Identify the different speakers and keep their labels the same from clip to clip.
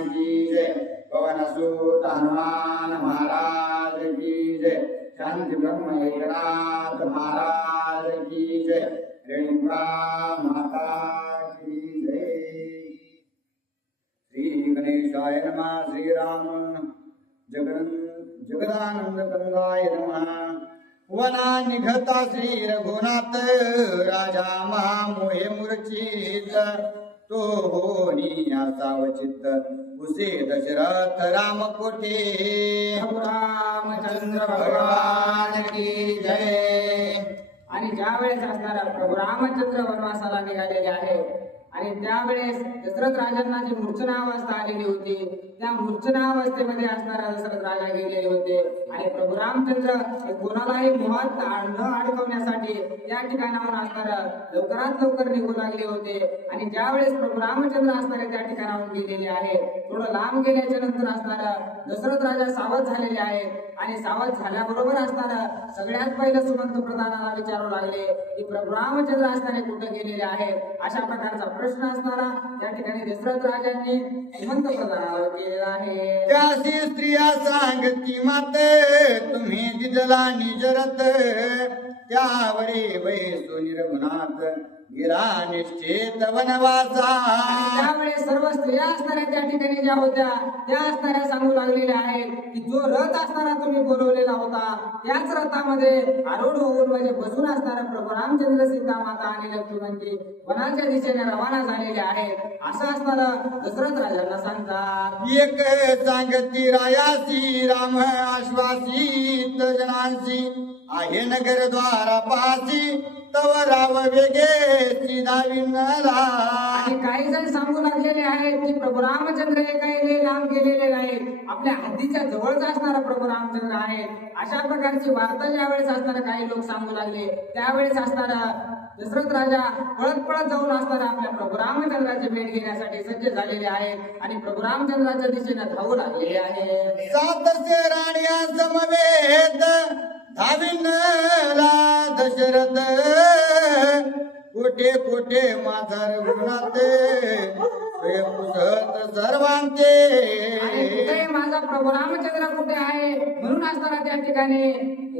Speaker 1: की जय पवन सूत हनुमान महाराज की जय शांति की जय रेणुका माता की जय श्री गणेशाय नमः श्री रघुनाथ राजा महामोहे मूर्छित तो होनी चित्त उसे दशरथ राम कोठे रामचंद्र भगवान की जय.
Speaker 2: आणि ज्या वेळेस असणारा प्रभू रामचंद्र वनवासाला निघालेले आहे आणि त्यावेळेस दशरथ राजांना जी मूर्छनावस्था आलेली होती त्या मूर्छनावस्थेमध्ये असणारा दशरथ राजा गेलेले होते. आणि प्रभू रामचंद्र हे कोणालाही मोहात न अडकवण्यासाठी त्या ठिकाणावर असणारा लवकरात लवकर निघू लागले होते. आणि ज्यावेळेस प्रभू रामचंद्र असणारे त्या ठिकाणावर गेलेले आहेत थोडं लांब गेल्याच्यानंतर असणारा दशरथ राजा सावध झालेले आहेत आणि सावध झाल्याबरोबर असणारा सगळ्यात पहिलं सुमंत प्रधानाला विचारू लागले की प्रभू रामचंद्र असणारे कुठे गेलेले आहेत अशा प्रकारचा प्रश्न असणारा त्या ठिकाणी दशरथ राजांनी सुमंत प्रधानाला केलेला आहे.
Speaker 1: त्यासी स्त्रिया सांगती माते तुम्ही जिजला निजरत त्यावरे वैसो निर्गुणात गिरा निश्चित वनवासा.
Speaker 2: त्यावेळेस सर्व स्त्रिया असणाऱ्या त्या ठिकाणी ज्या होत्या त्या असणाऱ्या सांगू लागलेल्या आहेत की जो रथ असणारा तुम्ही बोलवलेला होता त्याच रथामध्ये आरूढ होऊन म्हणजे बसून असणारा प्रभू रामचंद्र सीता माता आणि लक्ष्मणजी वनाच्या दिशेने रवाना झालेले आहेत. असं असणारं दशरथ राजांना सांगतात
Speaker 1: एक सांगती रायासी राम आश्वासित जनांसी. आहे नगर द्वारा पासी तव राव वेगे धाविनला
Speaker 2: आणि काही जण सांगू लागलेले आहेत की प्रभू रामचंद्र हे काही लय लांब गेलेले नाहीत. आपल्या हद्दीच्या जवळच असणारा प्रभू रामचंद्र आहे. अशा प्रकारची वार्ता ज्यावेळेस असणारा काही लोक सांगू लागले त्यावेळेस असणारा दशरथ राजा पळत पळत जाऊन असताना आपल्या प्रभू रामचंद्राची भेट घेण्यासाठी सज्ज झालेले आहेत. आणि प्रभू रामचंद्राच्या दिशेने धावू लागलेले आहेत.
Speaker 1: सातसे राण्या समवेत धाविनला दशरथ. कुठे कुठे माझा रघुनाथ स्वयंपुसत सर्वांचे.
Speaker 2: माझा प्रभू रामचंद्र कुठे आहे? म्हणून असताना त्या ठिकाणी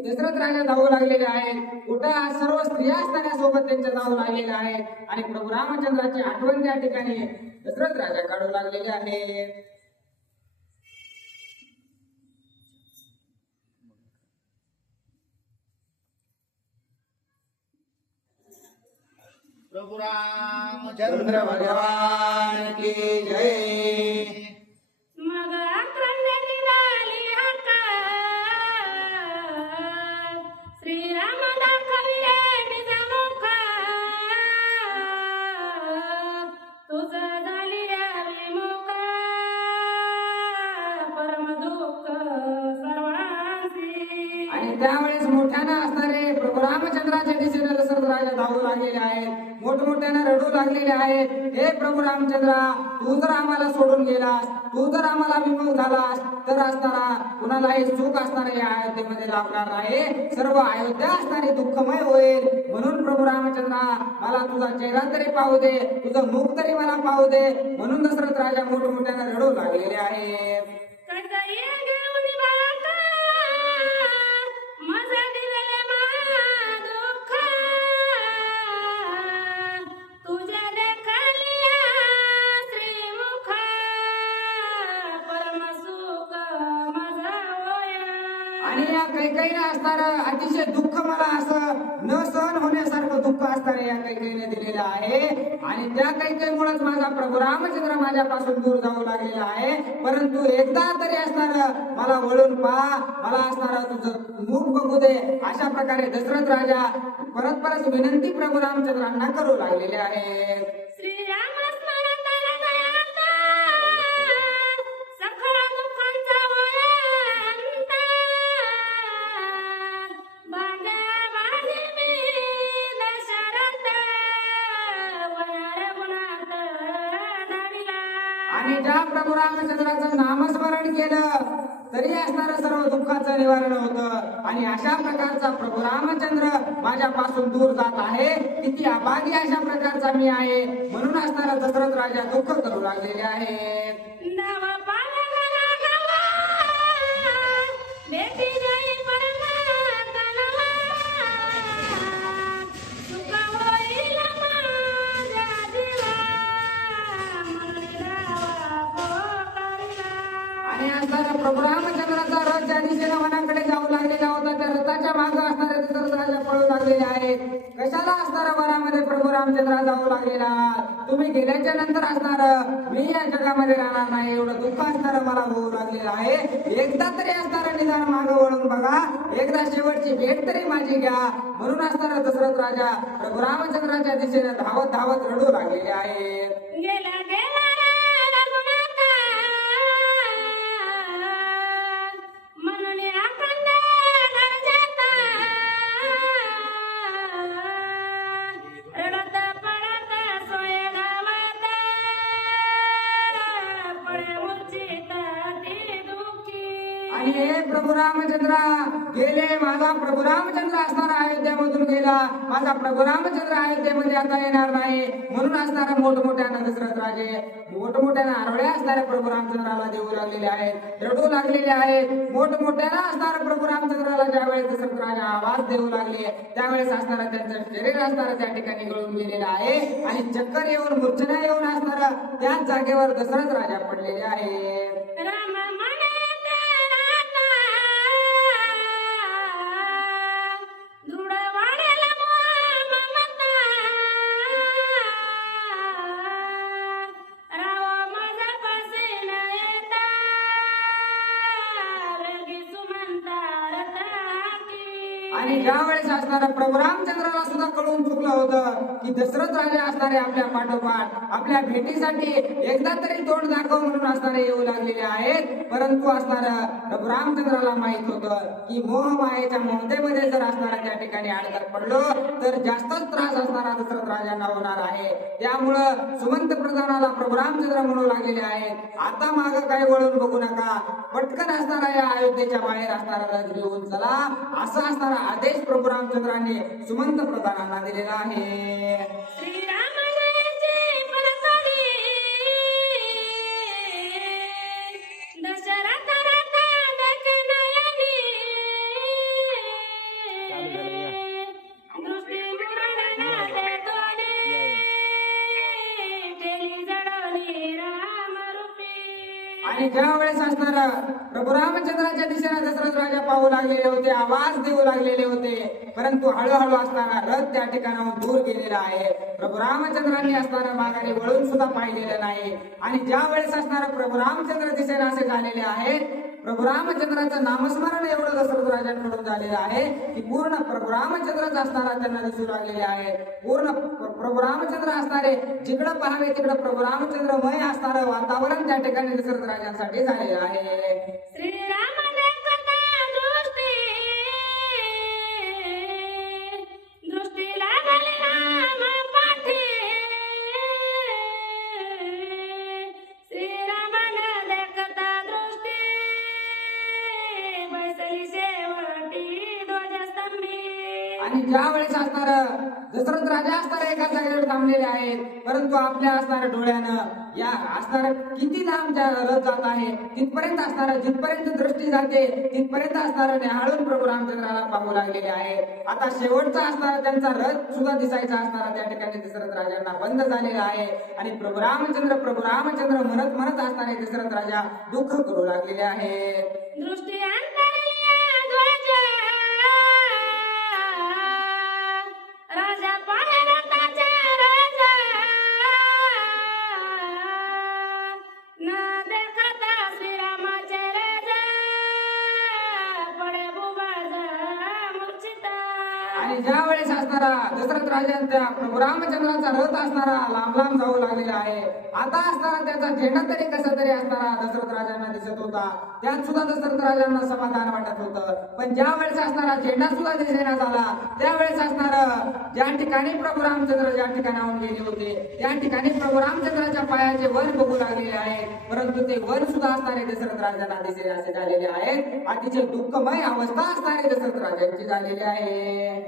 Speaker 2: दशरथ राजा धावू लागलेले आहेत. कुठं सर्व स्त्रिया असताना सोबत त्यांच्या धावू लागलेले आहेत. आणि प्रभू रामचंद्राची आठवण त्या ठिकाणी दशरथ राजा काढू लागलेले आहेत.
Speaker 1: प्रभु रामचंद्र भगवान की जय।
Speaker 3: मग
Speaker 2: मोठमोठ्याने रडू लागलेले आहेत. हे प्रभू रामचंद्रा तू जर आम्हाला सोडून गेलास तू जर आम्हाला विमुख झालास तर असणारा कुणालाही सुख असणारे या अयोध्येमध्ये लाभणार नाही. सर्व अयोध्या असणारे दुःखमय होईल. म्हणून प्रभू रामचंद्रा मला तुझा चेहरा तरी पाहू दे तुझं मुख तरी मला पाहू दे. म्हणून दशरथ राजा मोठमोठ्याने रडू लागलेले आहेत. कैकईने असणार अतिशय दुःख मला असं न सहन होण्यासारखं दुःख असणार या कैकईने दिलेलं आहे. आणि त्या कैकईमुळेच माझा प्रभू रामचंद्र माझ्यापासून दूर जाऊ लागलेला आहे. परंतु एकदा तरी असणार मला वळून पहा. मला असणार तुझं मुख बघू दे. अशा प्रकारे दशरथ राजा परत परत विनंती प्रभू रामचंद्रांना करू लागलेले आहेत. आणि ज्या प्रभू रामचंद्राचं नामस्मरण केलं तरी असणार सर्व दुःखाचं निवारण होतं. आणि अशा प्रकारचा प्रभू रामचंद्र माझ्यापासून दूर जात आहे. किती अभागी अशा प्रकारचा मी आहे. म्हणून असणारा दशरथ राजा दुःख करू लागलेले
Speaker 3: आहे.
Speaker 2: आणि असणारा प्रभू रामचंद्राचा रथ ज्या दिशेने वनाकडे जाऊ लागलेला होता त्या रथाच्या मागे असणारे दशरथ पळू लागलेले आहेत. कशाला असणारा वनामध्ये प्रभू रामचंद्र जाऊ लागलेला? तुम्ही गेल्याच्यानंतर असणार मी या जगामध्ये राहणार नाही एवढं दुःख असणार मला होऊ लागलेलं आहे. एकदा तरी असणार निदान मागे वळून बघा. एकदा शेवटची भेट तरी माझी घ्या. म्हणून असणार दशरथ राजा प्रभू रामचंद्राच्या दिशेने धावत धावत रडू लागलेले आहेत. हे प्रभू रामचंद्र गेले माझा प्रभू रामचंद्र असणारा अयोध्येमधून गेला. माझा प्रभू रामचंद्र अयोध्येमध्ये आता येणार नाही. म्हणून असणारा मोठमोठ्यानं दशरथ राजे. मोठमोठ्यानं आरोळ्या असणाऱ्या प्रभू रामचंद्राला देऊ लागलेले आहेत. रडू लागलेले आहेत. मोठमोठ्यानं असणारा प्रभू रामचंद्राला ज्यावेळेस दशरथ राजा आवाज देऊ लागले त्यावेळेस असणारा त्यांचं शरीर असणारं त्या ठिकाणी गळून गेलेलं आहे. आणि चक्कर येऊन मूर्छना येऊन असणारा त्याच जागेवर दशरथ राजा पडलेले आहेत. यावेळेस असणारा प्रभू रामचंद्राला सुद्धा कळून चुकलं होतं की दशरथ राजे असणारे आपल्या पाठोपाठ आपल्या भेटीसाठी एकदा तरी तोंड दाखव म्हणून असणारे येऊ लागलेले आहेत. परंतु असणाऱ्या प्रभू रामचंद्राला माहीत होतं की मोह मायेच्या ममतेमध्ये जर असणारा त्या ठिकाणी अडकत पडलो तर जास्तच त्रास असणारा दशरथ राजांना होणार आहे. त्यामुळं सुमंत प्रधानाला प्रभू रामचंद्र म्हणू लागलेले आहेत. आता माग काय वळून बघू नका. पटकन असणारा या अयोध्येच्या बाहेर असणारा रथ घेऊन चला. असा असणारा आदेश प्रभू रामचंद्रांनी सुमंत प्रधानांना दिलेला आहे. आवाज देऊ लागलेले होते. परंतु हळूहळू असताना रथ त्या ठिकाणाहून दूर गेलेला आहे. प्रभू रामचंद्रांनी असताना मागाने वळून सुद्धा पाहिलेलं नाही. आणि ज्या वेळेस असणारा प्रभू रामचंद्र दिसेना असे झालेले आहे प्रभू रामचंद्राचं नामस्मरण एवढं दशरथ राजांकडून झालेलं आहे की पूर्ण प्रभू रामचंद्रच असणारा त्यांना दिसू लागलेले आहे. पूर्ण प्रभू रामचंद्र असणारे जिकडं पाहावे तिकडं प्रभू रामचंद्रमय असणारं वातावरण त्या ठिकाणी दशरथ राजांसाठी झालेलं आहे.
Speaker 3: श्रीराम
Speaker 2: आणि ज्या वेळेस असणार दशरथ राजा असणारे एका जागेवर थांबलेले आहेत परंतु आपल्या असणाऱ्या डोळ्यानं या असणार किती लांब रथ जात आहे तिथपर्यंत असणार जिथपर्यंत दृष्टी जाते तिथपर्यंत असणार निहाळून प्रभू रामचंद्राला पाहू लागलेले आहे आता शेवटचा असणारा त्यांचा रथ सुद्धा दिसायचा असणारा त्या ठिकाणी दशरथ राजांना बंद झालेला आहे. आणि प्रभू रामचंद्र प्रभू रामचंद्र म्हणत म्हणत असणारे दशरथ राजा दुःख करू लागलेले आहेत. ज्या वेळेस असणारा दशरथ राजांच्या प्रभू रामचंद्राचा रथ असणारा लांब लांब जाऊ लागलेला आहे आता असणारा त्याचा झेंडा तरी कसा तरी असणारा दशरथ राजांना दिसत होता. त्यात सुद्धा दशरथ राजांना समाधान वाटत होतं. पण ज्या वेळेस असणारा झेंडा सुद्धा दिसेण्यात आला त्यावेळेस असणार ज्या ठिकाणी प्रभू रामचंद्र ज्या ठिकाणाहून गेले होते त्या ठिकाणी प्रभू रामचंद्राच्या पायाचे वन बघू लागलेले आहेत. परंतु ते वन सुद्धा असणारे दशरथ राजांना दिसेल असे झालेले आहेत. अतिशय दुःखमय अवस्था असणारे दशरथ राजांची झालेली आहे.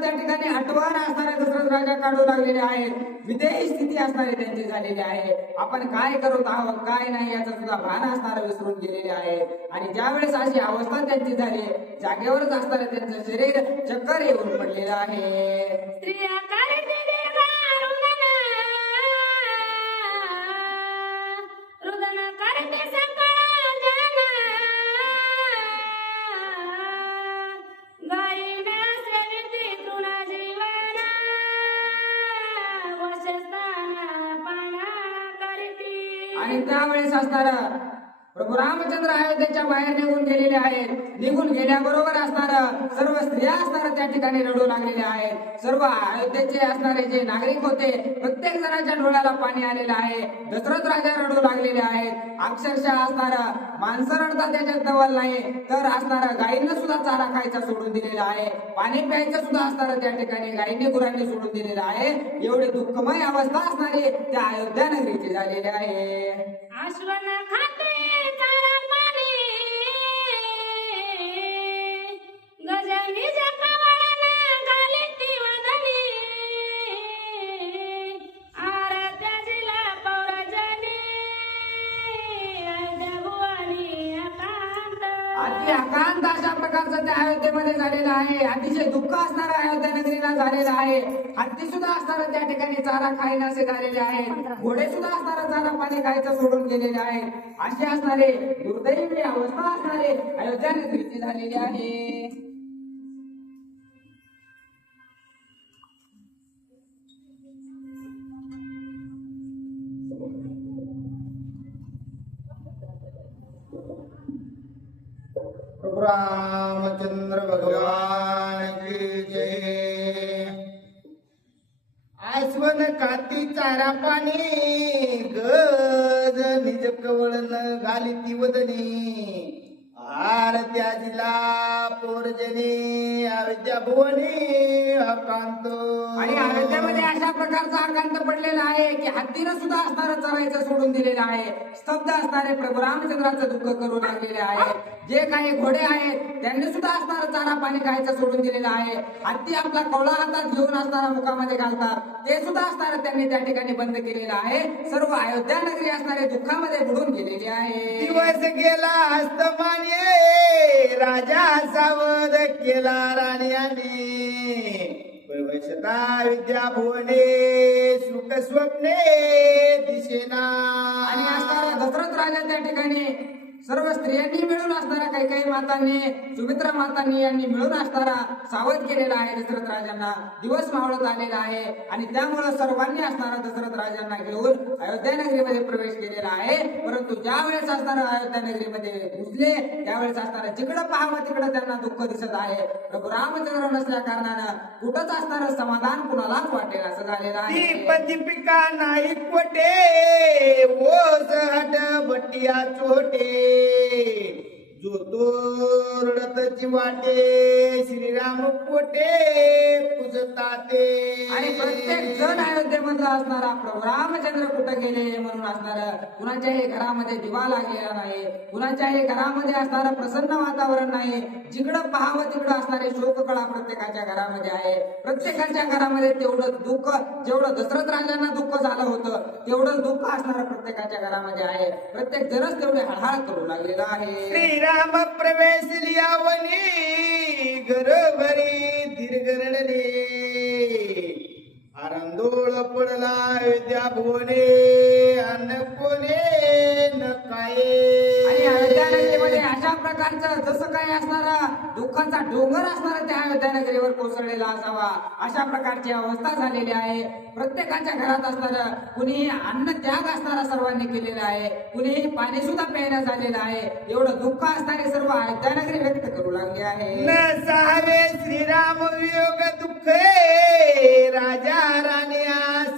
Speaker 2: त्या ठिकाणी आठवण असणारे दशरथ राजा काढू लागलेले आहेत विदेश स्थिती असणारी त्यांची झालेली आहे. आपण काय करत आहोत काय नाही याचं सुद्धा भान असणारं विसरून गेलेले आहे. आणि ज्यावेळेस अशी अवस्था त्यांची झाली जागेवरच असणारे त्यांचं शरीर चक्कर येऊन पडलेलं आहे.
Speaker 3: स्त्रिया करते
Speaker 2: असणारा प्रभू रामचंद्र अयोध्येच्या बाहेर निघून गेलेले आहेत. निघून गेल्याबरोबर असणार सर्व स्त्रिया असणार त्या ठिकाणी रडू लागलेल्या आहेत. सर्व अयोध्येचे असणारे जे नागरिक होते प्रत्येक जणाच्या डोळ्याला पाणी आलेलं आहे. दशरथ राजा रडू लागलेले आहेत. अक्षरशः असणार माणसं रडतात त्याच्यात नवल नाही. तर असणार गायींना सुद्धा चारा खायचा सोडून दिलेला आहे. पाणी प्यायचं सुद्धा असणार त्या ठिकाणी गायींनी गुरांनी सोडून दिलेलं आहे. एवढी दुःखमय अवस्था असणारी त्या अयोध्या नगरीची झालेली आहे. अयोध्येमध्ये आहे. अतिशय दुःख असणारं अयोध्या नगरीला झालेला आहे. हत्ती सुद्धा असणारा त्या ठिकाणी चारा खाईनासे झालेले आहेत. घोडे सुद्धा असणारा चारा पाणी खायचं सोडून गेलेले आहे असे असणारे दुर्दैवी अवस्था असणारे अयोध्या नगरीची झालेली आहे.
Speaker 4: रामचंद्र चारा पाणी गज निज कवळन घाली ती वदनी. आरत्या जिला पोरजनी अविद्या भुवनी अकांत
Speaker 2: आणि अयोध्येमध्ये अशा प्रकारचा आकांत पडलेला आहे की हत्तीनं सुद्धा असणारं चरायचं सोडून दिलेलं आहे. स्तब्ध असणारे प्रभू रामचंद्राचं दुःख करू लागलेले आहे. जे काही घोडे आहेत त्यांनी सुद्धा असणारं चारा पाणी खायचं सोडून दिलेलं आहे. हत्ती आपला कवळा हातात घेऊन असणारा मुखामध्ये घालतात ते सुद्धा असणारं त्यांनी त्या ठिकाणी बंद केलेलं आहे. सर्व अयोध्या नगरी असणारे दुःखामध्ये बुडून गेलेले आहे.
Speaker 4: दिवस गेला हस्तमान्य राजा सावध केला राणी प्रवेशता विद्या भुवने सुख स्वप्ने दिसेना.
Speaker 2: आणि असणारा दशरथ राजा त्या ठिकाणी सर्व स्त्रियांनी मिळून असणारा काही काही मातांनी सुमित्रा मातांनी यांनी मिळून असणारा सावध केलेला आहे दशरथ राजांना. दिवस मावळत आलेला आहे आणि त्यामुळे सर्वांनी असणारा दशरथ राजांना घेऊन अयोध्या नगरीमध्ये प्रवेश केलेला आहे. परंतु ज्या वेळेस असणारा अयोध्या नगरीमध्ये घुसले त्यावेळेस असणारा जिकडं पाहावं तिकडं त्यांना दुःख दिसत आहे. प्रभू रामचंद्र नसल्या कारणानं कुठंच असणारं समाधान कुणालाच वाटेल असं झालेलं आहे.
Speaker 4: दीप दीपिका नाही कोटे ओस हट बटिया você जो तो रडतची वाटे श्रीराम कोटे पूजता ते
Speaker 2: आणि प्रत्येक जण अयोध्येमधला असणारा प्रभू रामचंद्र कुठं गेले म्हणून असणार कुणाच्याही घरामध्ये दिवा लागलेला नाही कुणाच्याही घरामध्ये असणारं प्रसन्न वातावरण नाही जिकडं पाहावं तिकडं असणारे शोककळा प्रत्येकाच्या घरामध्ये आहे. प्रत्येकाच्या घरामध्ये तेवढं दुःख जेवढं दशरथ राजांना दुःख झालं होतं तेवढं दुःख असणारं प्रत्येकाच्या घरामध्ये आहे. प्रत्येक जणच तेवढे हळहळ करू लागलेला आहे.
Speaker 4: राम प्रवेश लियावनी घरोघरी दीर्घ रडले आरंदोळ पडला विद्या भुवने अन्न कोणे न काय?
Speaker 2: आणि अध्यगरीमध्ये अशा प्रकारचं जसं काही असणारा दुःखाचा डोंगर असणारा त्या अयोध्या नगरीवर कोसळलेला असावा अशा प्रकारची अवस्था झालेली आहे. प्रत्येकाच्या घरात असणारं कुणीही अन्न त्याग असणारा सर्वांनी केलेला आहे. कुणीही पाणी सुद्धा प्यायला झालेलं आहे. एवढं दुःख असणारे सर्व अयोध्या नगरी व्यक्त करू लागले आहे.
Speaker 4: न श्रीराम वियोग दुःख राजा राणी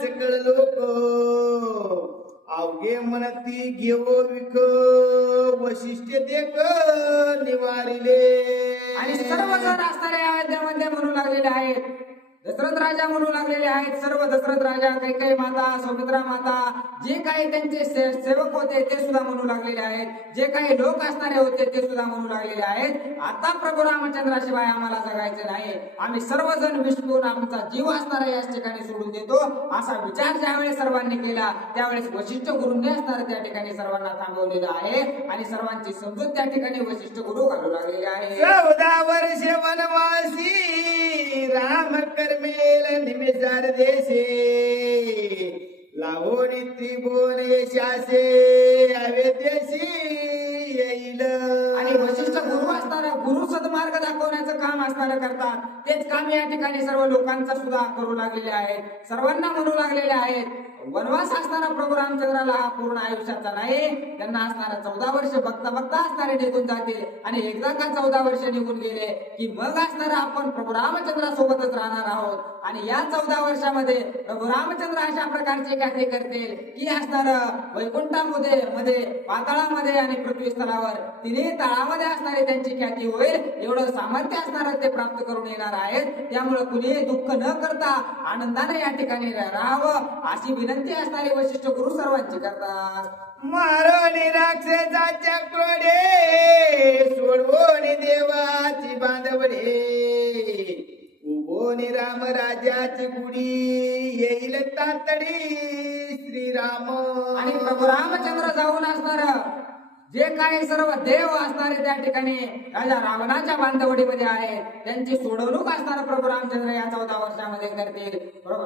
Speaker 4: सकळ लोक. अवघे म्हणती घेवो विक वशिष्ठ देख निवारिले.
Speaker 2: आणि सर्व असणाऱ्या असणारे म्हणू लागलेले आहेत दशरथ राजा म्हणू लागलेले आहेत. सर्व दशरथ राजा कैकई माता सौमित्रा माता जे काही त्यांचे से- सेवक होते ते सुद्धा म्हणू लागलेले आहेत. जे काही लोक असणारे होते ते सुद्धा म्हणू लागलेले आहेत. आता प्रभू रामचंद्राशिवाय आम्हाला जगायचे नाही. आम्ही सर्वजण विष्णून आमचा जीव असणारा याच ठिकाणी सोडून देतो. असा विचार ज्यावेळेस सर्वांनी केला त्यावेळेस वशिष्ठ गुरुंनी असणारं त्या ठिकाणी सर्वांना थांबवलेलं आहे. आणि सर्वांची समजूत त्या ठिकाणी वशिष्ठ गुरु घालू लागलेले आहे
Speaker 4: चौदा वर्ष वनवासी राम करमेल निमिषार देशे लावणी
Speaker 2: मार्ग दाखवण्याचं काम असणारं करतात. तेच काम या ठिकाणी सर्व लोकांचा सुद्धा करू लागलेले आहेत. सर्वांना म्हणू लागलेले आहेत. वनवास असणारा प्रभू रामचंद्राला हा पूर्ण आयुष्याचा नाही. त्यांना असणारा चौदा वर्ष बघता बघता असणारे निघून जातील आणि एकदा का चौदा वर्ष निघून गेले की मग असणारा आपण प्रभू रामचंद्रासोबतच राहणार आहोत. आणि या चौदा वर्षामध्ये प्रभू रामचंद्र अशा प्रकारचे कार्य करतील की असणार वैकुंठामध्ये मध्ये पाताळामध्ये आणि पृथ्वी स्थळावर तिन्ही तळामध्ये असणारी त्यांची ख्याती होईल. एवढं सामर्थ्य असणार ते प्राप्त करून येणार आहेत. त्यामुळे कुणीही दुःख न करता आनंदाने या ठिकाणी राहावं अशी विनंती असणारे वशिष्ठ गुरु सर्वांची करतात.
Speaker 4: मारोनी राक्षसाच्या क्रोडे सोडवोनी देवाची बांधवडे. उभोनी राम राजाची गुढी येईल तातडी श्रीराम.
Speaker 2: आणि प्रभू रामचंद्र जाऊन असणार. जे काही सर्व देव असणारे त्या ठिकाणी राजा रावणाच्या बांधवडीमध्ये आहे त्यांची सोडवणूक असणार प्रभू रामचंद्र या चौदा वर्षामध्ये करतील.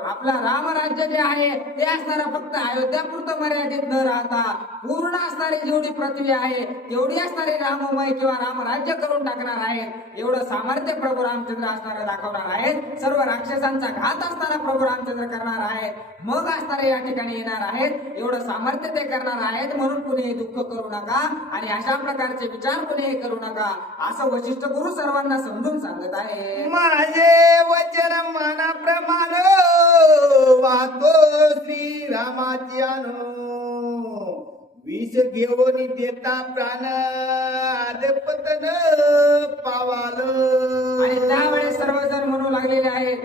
Speaker 2: आपला रामराज्य जे आहे ते असणार फक्त अयोध्यापुरतं मर्यादित न राहता पूर्ण असणारी जेवढी पृथ्वी आहे तेवढी असणारी राममय किंवा रामराज्य करून टाकणार आहे. एवढं सामर्थ्य प्रभू रामचंद्र असणार दाखवणार आहेत. सर्व राक्षसांचा घात असताना प्रभू रामचंद्र करणार आहेत. मग असणारे या ठिकाणी येणार आहेत. एवढं सामर्थ्य ते करणार आहेत. म्हणून कुणी दुःख करू नका. आणि अशा प्रकारचे विचार कुणीही करू नका असं वशिष्ठ गुरु सर्वांना समजून सांगत आहे.
Speaker 4: माझे वचन मनाप्रमाण वाहतो श्रीरामाची अनु. विष घेऊन देता प्राण आदपतन पावाल.
Speaker 2: आणि त्यावेळेस सर्वजण म्हणू लागलेले आहेत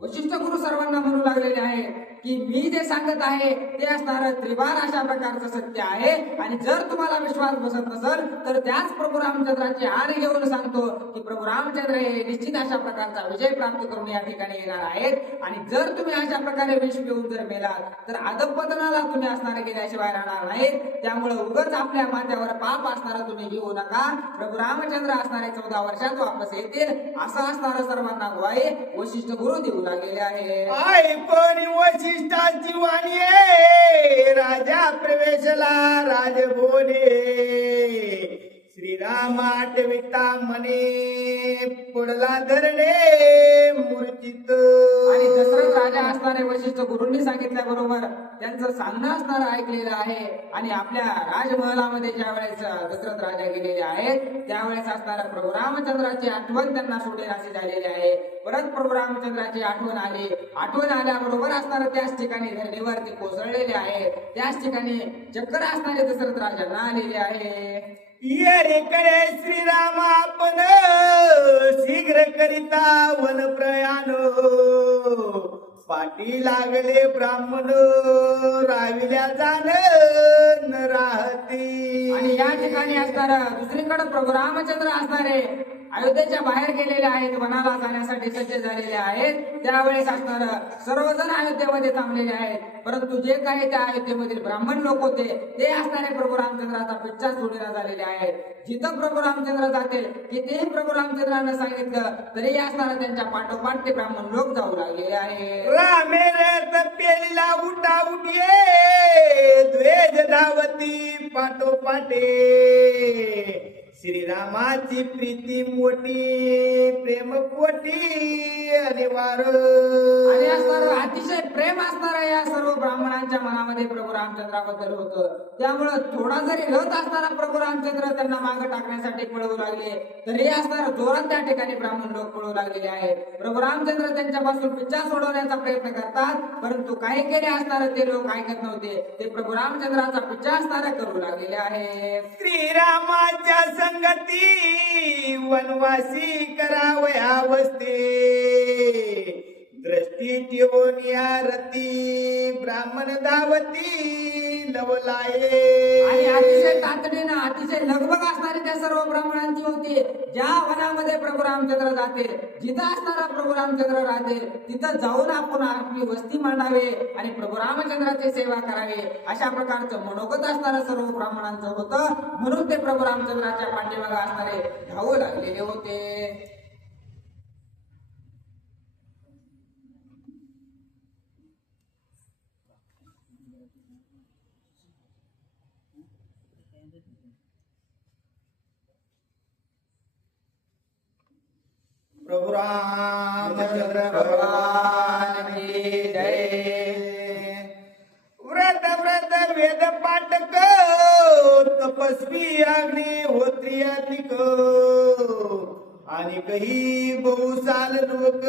Speaker 2: वशिष्ठ गुरु सर्वांना म्हणू लागलेले आहेत की मी जे सांगत आहे ते असणार त्रिवार अशा प्रकारचं सत्य आहे. आणि जर तुम्हाला विश्वास बसत नसेल तर त्याच प्रभू रामचंद्राची हार घेऊन सांगतो की प्रभू रामचंद्र हे निश्चित अशा प्रकारचा विजय प्राप्त करून या ठिकाणी येणार आहेत. आणि जर तुम्ही अशा प्रकारे विष घेऊन जर मेलात तर अधपतनाला तुम्ही असणार गेल्याशिवाय राहणार नाहीत. त्यामुळे उगच आपल्या माथ्यावर पाप असणारा तुम्ही घेऊ नका. प्रभू रामचंद्र असणारे चौदा वर्षात वापस येतील असं असणार सर्वांना ग्वाही वशिष्ठ गुरु देऊ लागलेले आहे
Speaker 4: प्रतिष्ठा जीवानी राजा प्रवेशला राज राजभोने श्रीराम आठविता पुढला धरणे मूर्तीत.
Speaker 2: आणि दशरथ राजा असणारे वशिष्ठ गुरूंनी सांगितल्याबरोबर त्यांचं सांगणं असणारं ऐकलेलं आहे. आणि आपल्या राजमहलामध्ये ज्या वेळेस दशरथ राजा गेलेले आहेत त्यावेळेस असणारा प्रभू रामचंद्राची आठवण त्यांना सोडेल अशी झालेली आहे. परत प्रभू रामचंद्राची आठवण आली. आठवण आल्याबरोबर असणारं त्याच ठिकाणी धरणीवर ते कोसळलेले आहे. त्याच ठिकाणी चक्कर असणारे दशरथ राजांना आलेले आहे.
Speaker 4: येरेकडे श्रीराम आपण शीघ्र करिता वन प्रयाण. पाठी लागले ब्राह्मण राविल्या जाण न राहती.
Speaker 2: आणि या ठिकाणी असणार दुसरीकडे प्रभू रामचंद्र असणारे अयोध्येच्या बाहेर गेलेले आहेत वनाला जाण्यासाठी सज्ज झालेले आहेत. त्यावेळेस असणार सर्वजण अयोध्येमध्ये थांबलेले आहेत. परंतु जे काही त्या अयोध्येमधील ब्राह्मण लोक होते ते असणारे प्रभू रामचंद्राचा पिच्छा सोडीला झालेले आहेत. जिथं प्रभू रामचंद्र जातील कितीही प्रभू रामचंद्रानं सांगितलं तरी असणारा त्यांच्या पाठोपाठ ते ब्राह्मण लोक जाऊ लागलेले आहेत.
Speaker 4: रामेर उठा उठिये द्वेज धावती पाठोपाठे. श्रीरामाची प्रीती मोठी प्रेम पोटी अनिवार
Speaker 2: आणि या सर्व अतिशय प्रेम असणारा या सर्व ब्राह्मणांच्या मनामध्ये प्रभू रामचंद्राबद्दल होतं. त्यामुळं थोडा जरी रथ असताना प्रभू रामचंद्र त्यांना मागे टाकण्यासाठी पळवू लागले तरी असताना जोरात त्या ठिकाणी ब्राह्मण लोक पळवू लागलेले आहेत. प्रभू रामचंद्र त्यांच्यापासून पिच्छा सोडवण्याचा प्रयत्न करतात परंतु काही केले असणार ते लोक ऐकत नव्हते. ते प्रभू रामचंद्राचा पिच्छा असणारे करू लागलेले आहेत.
Speaker 4: श्रीरामाच्या संगती वनवासी करावया वस्ती दृष्टी ठेवून या रती ब्राह्मण दावती लवलाये.
Speaker 2: आणि अतिशय तातडीनं अतिशय लगबग असणारी त्या सर्व ब्राह्मणांची होती. ज्या वनामध्ये प्रभू रामचंद्र जाते जिथं असणारा प्रभू रामचंद्र राहते तिथं जाऊन आपण आपली वस्ती मांडावे आणि प्रभू रामचंद्राची सेवा करावी. अशा प्रकारचं मनोगत असणारं सर्व ब्राह्मणांचं होतं. म्हणून ते प्रभू रामचंद्राच्या पाठीमागे असणारे धावू लागलेले होते.
Speaker 4: प्रभु रामचंद्र भगवान की जय। व्रत व्रत वेद पाठक तपस्वी अग्नि होत्रियातिक आणि काही बहुसाल लोक।